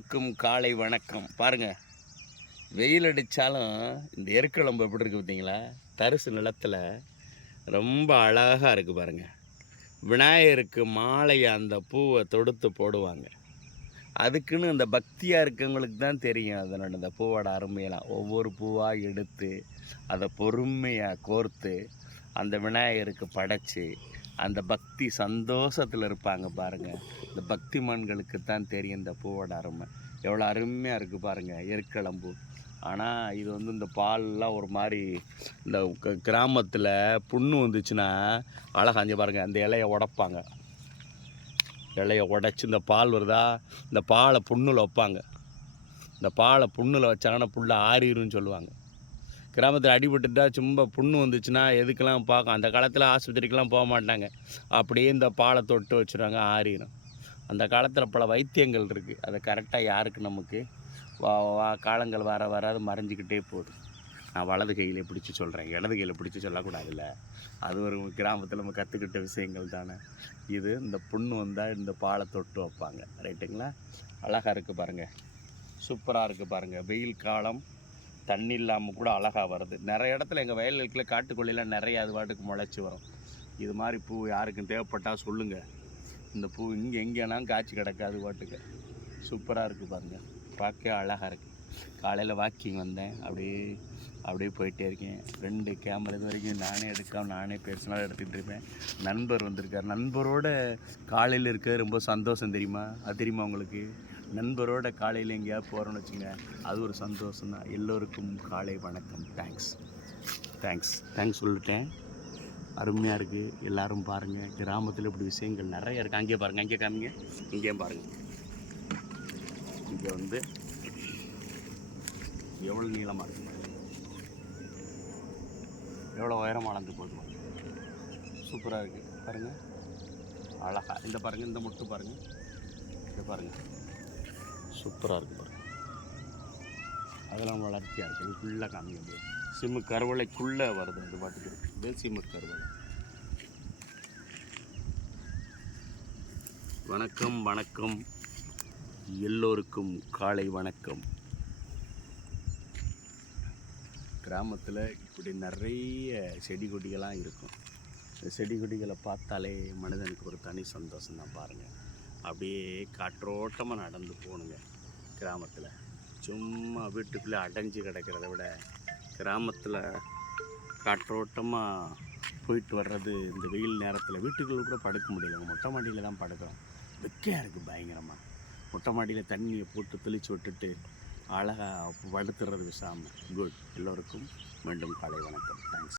இருக்கும் காலை வணக்கம். பாருங்க, வெயில் அடித்தாலும் இந்த எருக்களம்பு எப்படி இருக்குது பார்த்தீங்களா? தரிசு நிலத்தில் ரொம்ப அழகாக இருக்குது பாருங்க. விநாயகருக்கு மாலை அந்த பூவை தொடுத்து போடுவாங்க. அதுக்குன்னு இந்த பக்தியாக இருக்கவங்களுக்கு தான் தெரியும் அதனோட இந்த பூவோட அருமையெல்லாம். ஒவ்வொரு பூவாக எடுத்து அதை பொறுமையாக கோர்த்து அந்த விநாயகருக்கு படைச்சி அந்த பக்தி சந்தோஷத்தில் இருப்பாங்க பாருங்கள். இந்த பக்திமான்களுக்கு தான் தெரியும் இந்த பூவோட அருமை எவ்வளோ அருமையாக இருக்குது பாருங்கள் எருக்களம்பூ. ஆனால் இது இந்த பால்லாம் ஒரு மாதிரி இந்த கிராமத்தில் புண்ணு வந்துச்சுன்னா அழகாஞ்சு பாருங்கள், அந்த இலையை உடைப்பாங்க. இலையை உடச்சி இந்த பால் வருதா, இந்த பாலை புண்ணில் வைப்பாங்க. இந்த பாலை புண்ணில் வச்சாங்கன்னா புல்ல ஆறிடும்னு சொல்லுவாங்க. கிராமத்தில் அடிபட்டுட்டா சும்மா புண்ணு வந்துச்சுன்னா எதுக்கெல்லாம் பார்க்கும். அந்த காலத்தில் ஆஸ்பத்திரிக்கெலாம் போக மாட்டாங்க, அப்படியே இந்த பாலை தொட்டு வச்சுருவாங்க, ஆறிடும். அந்த காலத்தில் பல வைத்தியங்கள் இருக்குது. அதை கரெக்டாக யாருக்கு நமக்கு காலங்கள் வர வராது மறைஞ்சிக்கிட்டே போகுது. நான் வலது கையில் பிடிச்சி சொல்கிறேன், இடது கையில் பிடிச்சி சொல்லக்கூடாதுல்ல. அது ஒரு கிராமத்தில் நம்ம கற்றுக்கிட்ட விஷயங்கள் தானே. இது இந்த புண்ணு வந்தால் இந்த பாலை தொட்டு வைப்பாங்க, ரைட்டுங்களா? அழகாக இருக்குது பாருங்கள், சூப்பராக இருக்குது பாருங்கள். வெயில் காலம் தண்ணி இல்லாமல் கூட அழகாக வருது. நிறைய இடத்துல எங்கள் வயல்களுக்குள்ள காட்டுக்கொள்ளையில் நிறைய அது பாட்டுக்கு முளைச்சி வரும். இது மாதிரி பூ யாருக்கும் தேவைப்பட்டால் சொல்லுங்கள். இந்த பூ இங்கே எங்கேனாலும் காய்ச்சி கிடக்காது பாட்டுக்கு. சூப்பராக இருக்குது பாருங்கள், பார்க்க அழகாக இருக்குது. காலையில் வாக்கிங் வந்தேன், அப்படியே போயிட்டே இருக்கேன். 2 கேமரா இது வரைக்கும் நானே எடுக்காமல் நானே பேசினாலும் எடுத்துகிட்டு இருப்பேன். நண்பர் வந்திருக்கார். நண்பரோட காலையில் இருக்க ரொம்ப சந்தோஷம் தெரியுமா? அது தெரியுமா உங்களுக்கு? நண்பரோட காலையில் எங்கேயாவது போகிறோன்னு வச்சுங்க, அது ஒரு சந்தோஷம் தான். எல்லோருக்கும் காலை வணக்கம். தேங்க்ஸ் சொல்லிட்டேன். அருமையாக இருக்குது. எல்லோரும் பாருங்கள், கிராமத்தில் இப்படி விஷயங்கள் நிறைய இருக்குது. அங்கேயே பாருங்கள், அங்கேயே காமிங்க, இங்கேயும் பாருங்கள். இங்கே எவ்வளோ நீளமாக இருக்குது, எவ்வளோ உயரமாக அளந்து போகுது. சூப்பராக இருக்குது பாருங்கள், அழகாக. இந்த பாருங்கள், இந்த முட்டு பாருங்கள், இதை பாருங்கள், சூப்பராக இருக்குது பாருங்கள். அதெல்லாம் வளர்ச்சியாக இருக்குது. இது ஃபுல்லாக காமிக்க சிம்மு கருவளைக்குள்ளே வருது. அது பாட்டுக்கு இருக்குது, சிம்மு கருவளை. வணக்கம் எல்லோருக்கும் காலை வணக்கம். கிராமத்தில் இப்படி நிறைய செடி கொடிகள்லாம் இருக்கும். இந்த செடி கொடிகளை பார்த்தாலே மனிதனுக்கு ஒரு தனி சந்தோஷம் தான் பாருங்கள். அப்படியே காற்றோட்டமாக நடந்து போகணுங்க. கிராமத்தில் சும்மா வீட்டுக்குள்ளே அடைஞ்சு கிடக்கிறத விட கிராமத்தில் காற்றோட்டமாக போயிட்டு வர்றது. இந்த வெயில் நேரத்தில் வீட்டுக்குள்ளே கூட படுக்க முடியலைங்க, மொட்டை மாடியில் தான் படுக்கிறோம். வெக்கையாக இருக்குது பயங்கரமாக. மொட்டை மாடியில் தண்ணியை போட்டு தெளித்து விட்டுட்டு அழகாக படுத்துறது விஷாமல். குட். எல்லோருக்கும் மீண்டும் காலை வணக்கம். தேங்க்ஸ்.